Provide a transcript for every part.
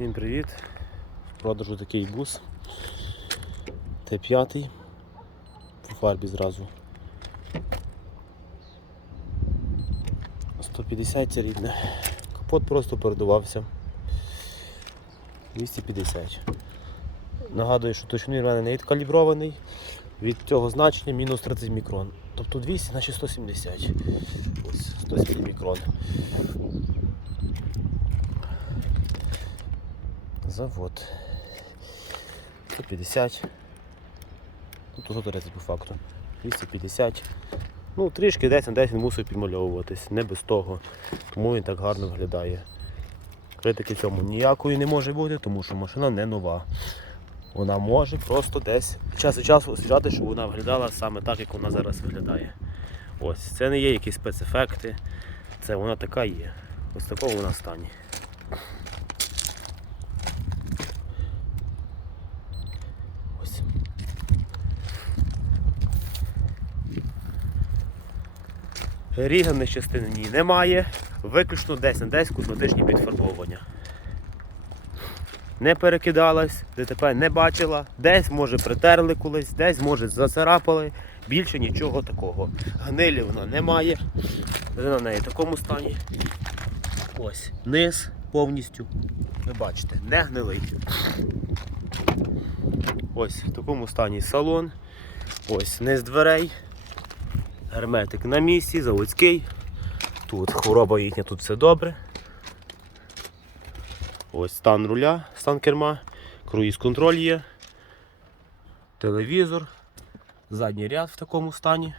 Всім привіт! В продажу такий бус Т5 по фарбі зразу. 150 рідне. Капот просто передувався. 250. Нагадую, що точний в мене не відкалібрований. Від цього значення мінус 30 мікрон. Тобто 200 наче 170. Ось 170 мікрон. Завод. 150. Ну, тут 130 по факту. 250. Ну, трішки десь на десь він мусив підмальовуватись, не без того. Тому він так гарно виглядає. Критики цьому ніякої не може бути, тому що машина не нова. Вона може просто десь час від часу освіжати, щоб вона виглядала саме так, як вона зараз виглядає. Ось, це не є якісь спецефекти, це вона така є. Ось в такому вона стані. Ріганих частин в ній немає, виключно десь на десь косметичні підфарбовування. Не перекидалась, ДТП не бачила, десь може притерли колись, десь може зацарапали, більше нічого такого. Гнилі вона немає. Вона в неї в такому стані. Ось, низ повністю. Ви бачите, не гнилий. Ось в такому стані салон. Ось низ дверей. Герметик на місці, заводський. Тут хвороба їхня, тут все добре. Ось стан руля, стан керма, круїз контроль є, телевізор, задній ряд в такому стані.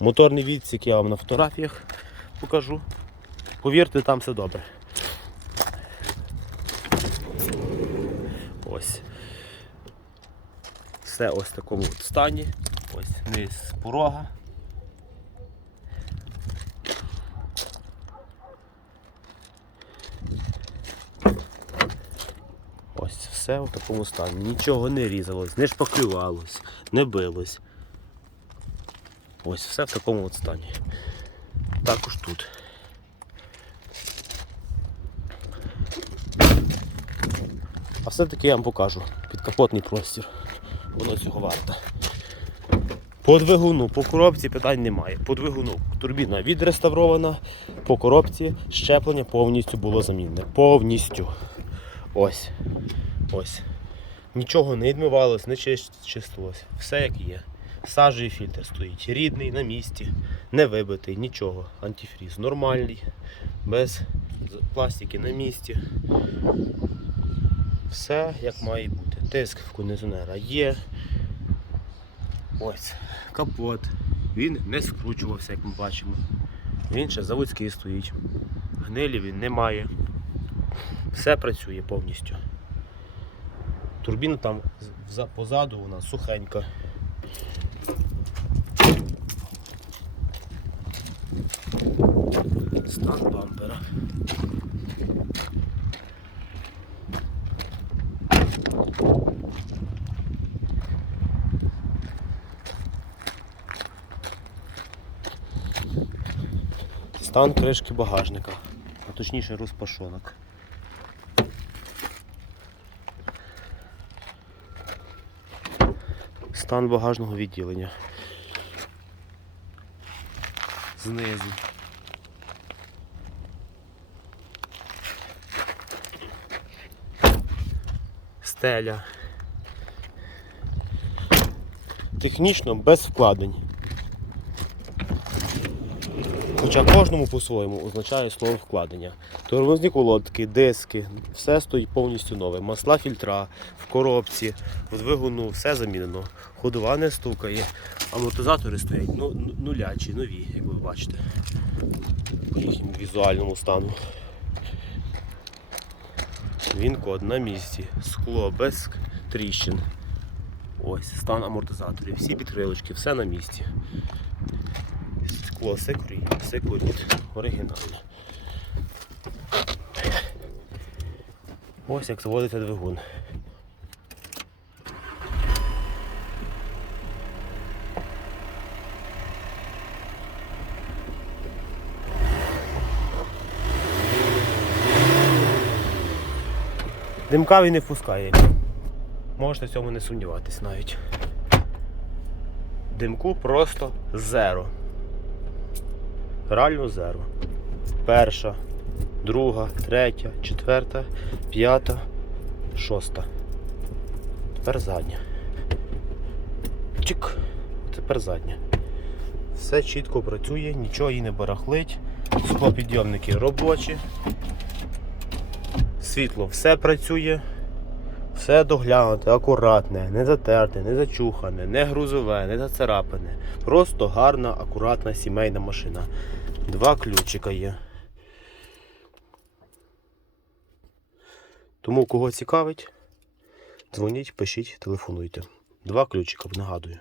Моторний відсік я вам на фотографіях покажу. Повірте, там все добре. Ось. Все ось в такому от стані. Ось низ порога. Ось все в такому стані. Нічого не різалось, не шпаклювалось, не билось. Ось все в такому от стані. Також тут. А все-таки я вам покажу підкапотний простір. Воно цього варте. По двигуну, по коробці питань немає. По двигуну турбіна відреставрована, по коробці щеплення повністю було замінне. Повністю. Ось. Ось. Нічого не відмивалось, не чистилось. Все як є. Сажевий фільтр стоїть. Рідний на місці, не вибитий, нічого. Антифріз нормальний, без пластики на місці. Все як має бути. Тиск в кондиціонера є. Ось капот. Він не скручувався, як ми бачимо. Він ще заводський стоїть. Гнилі він немає. Все працює повністю. Турбіна там позаду вона сухенька. Стан бампера. Стан кришки багажника, а точніше розпашонок. Стан багажного відділення. Знизу. Стеля. Технічно без вкладень. Хоча кожному по-своєму означає слово вкладення. Тормозні колодки, диски, все стоїть повністю нове. Масла фільтра в коробці, в двигуну, все замінено. Ходова не стукає, амортизатори стоять ну, ну- нулячі, нові, як ви бачите. По їхньому візуальному стану. Він код на місці. Скло без тріщин. Ось, стан амортизаторів. Всі підкрилочки, все на місці. Скло секурі, секуріт. Оригінальне. Ось як заводиться двигун. Димка він не впускає. Можете в цьому не сумніватись навіть. Димку просто зеро. Реально зеро. Перша, друга, третя, четверта, п'ята, шоста. Тепер задня. Чик. Тепер задня. Все чітко працює, нічого їй не барахлить. Склопідйомники робочі. Світло все працює. Все доглянуте, акуратне, не затерте, не зачухане, не грузове, не зацарапане. Просто гарна, акуратна сімейна машина. Два ключика є. Тому кого цікавить, дзвоніть, пишіть, телефонуйте. Два ключика, нагадую.